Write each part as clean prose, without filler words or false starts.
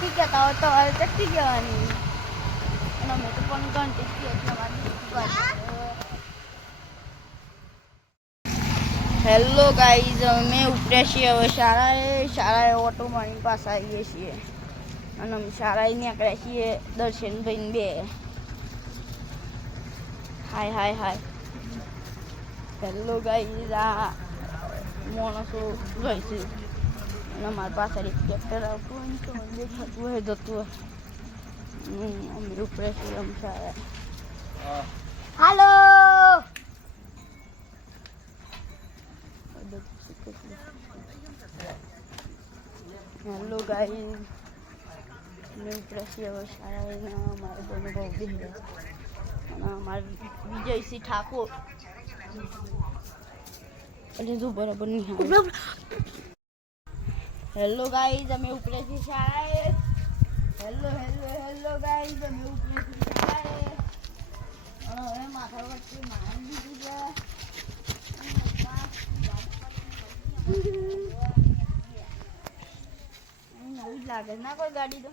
ચટકી કહેતા હોય તો હવે ચટકી કહેવાની અને અમે તો પણ ઘંટી છીએ એટલે હેલો ગાઈઝ અમે ઉપડ્યા છીએ હવે શાળાએ ઓટો મારીને પાછા આવીએ છીએ અને અમે શાળાએ નીકળ્યા છીએ દર્શનભાઈ બે હાય હેલો ગાઈઝ આ માણસો જાય છે અને અમારી પાછળ એક ટ્રેક્ટર આવતું હોય તો દેખાતું હોય જતું હોય અમે ઉપડ્યા છીએ અમે શાળાએ હાલો હેલો ગાઈઝ મેં ઉપડ્યા છીએ હવે શાળાએ અમારે બંને બહુ બી અને અમારે વિજયસિંહ ઠાકોર એટલે જો બરાબર નહીં આવે હેલો ગાઈઝ અમે ઉપડ્યા છીએ શાળાએ હેલો ગાઈઝ અમે ઉપડ્યા છીએ શાળાએ અને હવે માથા વચ્ચે માન દીધું છે નવી લાગે ના કોઈ ગાડી તો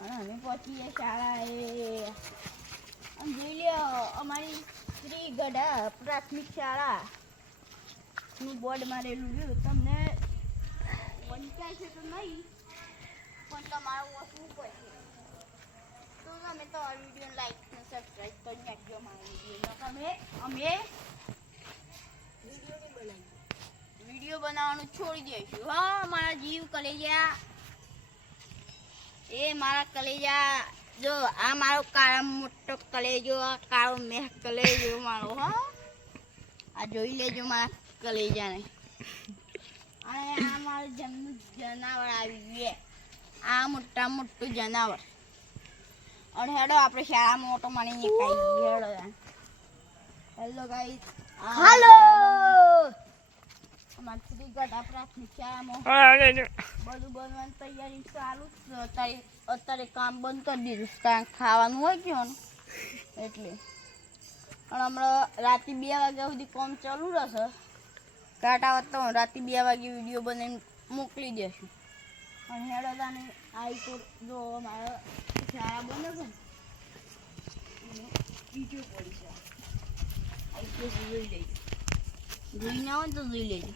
અને અમે પહોંચીએ શાળાએ આમ જોઈ લે અમારી શ્રી ગઢા પ્રાથમિક શાળાનું બોર્ડ મારેલું રહ્યું તમને પંચાયત છે તો નહીં પણ તમારે ઓછું પડશે તો તમે તો આ વિડીયો લાઈક અને સબસ્ક્રાઈબ કરી નાખજો મારા વિડીયો અમે વિડીયો બનાવવાનું છોડી દઈશું હા મારા જીવ કલેજા એ મારા કલેજા જો આ મારો કાળો મોટો કલેજો કાળો મેહ કલેજો મારો હા આ જોઈ લેજો મારા કલેજાને અને આ મારું જમનું જનાવર આવી ગયું આ મોટું જનાવર અને હેડો આપણે શાળામાં ઓટો મારી નીકળી હેડો હેલો ગાઈસ હાલો અમારી શ્રી ગઢા પ્રાથમિક શાળામાં બધું બનવાની તૈયારી ચાલુ અત્યારે કામ બંધ કરી દીધું કારણ ખાવાનું હોય ગયું એટલે અને હમણાં રાતે 2 વાગ્યા સુધી કામ ચાલુ રહેશે કાંટા તો રાતે 2 વાગે વિડીયો બનાવીને મોકલી દેશું અને હેડોદાને આવી તો જો મારા શાળા બને છે ને વિડીયો પડી છે આવી તો જોઈ લેજો જોઈને આવો ને તો જોઈ લેજો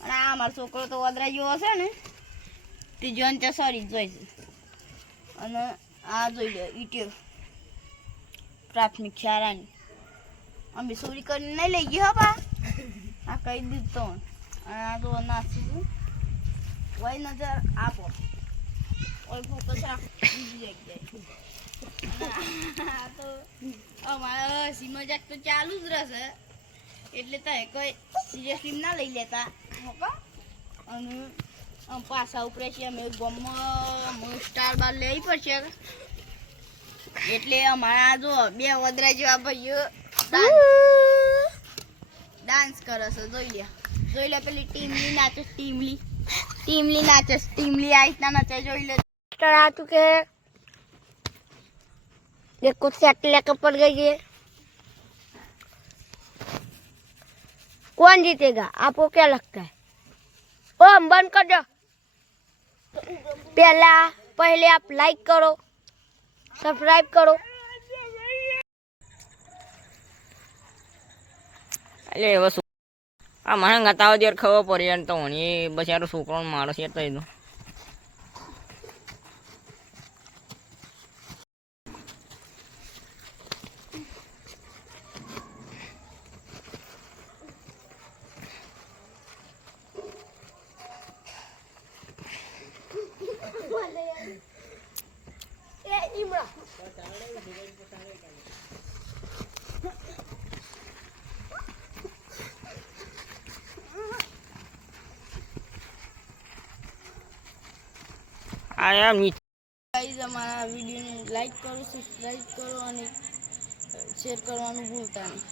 અને આ અમારો છોકરો તો વદરાઈ ગયો હશે ને તે જોઈને ત્યાં સરી જોઈ છે અને આ જોઈ લે ઈટીઓ પ્રાથમિક શાળાની અમે ચોરી કરીને નહીં લઈ ગયો બા આ કહી દીધું અને આ તો નાસી વય નજર આપો ઓય ફોકસ રાખ બીજી જગ્યાએ તો અમારા હસી મજાક તો ચાલુ જ રહેશે એટલે તો કોઈ સિરિયસલી ના લઈ લેતા હોકા અને પાછા ઉપરે છે અમે ગમમાં સ્ટાર બાર લેવી પડશે એટલે અમારા જો 2 વદરા જેવા ભાઈઓ ડાન્સ કરે છે જોઈ લે પેલી ટીમલી નાચે ટીમલી નાચે ટીમલી આ રીતના નાચે જોઈ લે आ चुके हैं ये कुछ सेट लेकर पड़ गई है कौन जीतेगा आपको क्या लगता है ओ हम बंद कर दो पहले आप लाइक करो सब्सक्राइब करो अरे बस आ મને ગતાવ દેર ખબર પડી તો હણી બચારો છોકરો મારો છે તો ગાઈઝ અમારા વિડીયોને લાઈક કરો સબસ્ક્રાઈબ કરો અને શેર કરવાનું ભૂલતા નહીં